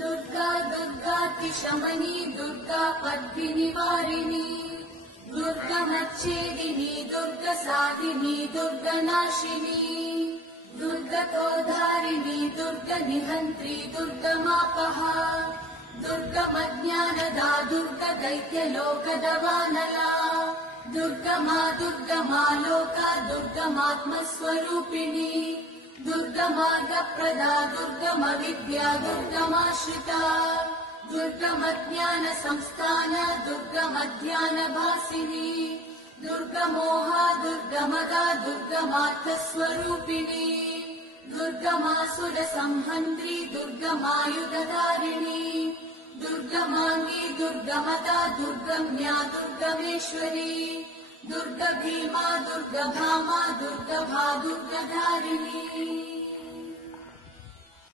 दुर्गा दुर्गातिशमनी दुर्गा पद्मिनिवारिणी दुर्गमच्छेदिनी दुर्गसाधिनी दुर्गनाशिनी दुर्गतोधारिणी दुर्गनिहन्त्री दुर्गमापहा दुर्गमज्ञानदा दुर्गदैत्यलोकदवानला दुर्गमा दुर्गमा लोका दुर्गमात्मस्वरूपिणी दुर्गमार्गप्रदा दुर्गमविद्या दुर्गमाश्रिता दुर्गमज्ञानसंस्थान दुर्गमध्यानभासिनी दुर्गमोहा दुर्गमदा दुर्गमार्थस्वरूपिणी दुर्गमासुरसंहन्त्री दुर्गमायुधधारिणी दुर्गमाङ्गी दुर्गमदा दुर्गम्या दुर्गमेश्वरी दुर्गभीमा दुर्गभामा दुर्गभा दुर्गधारिणी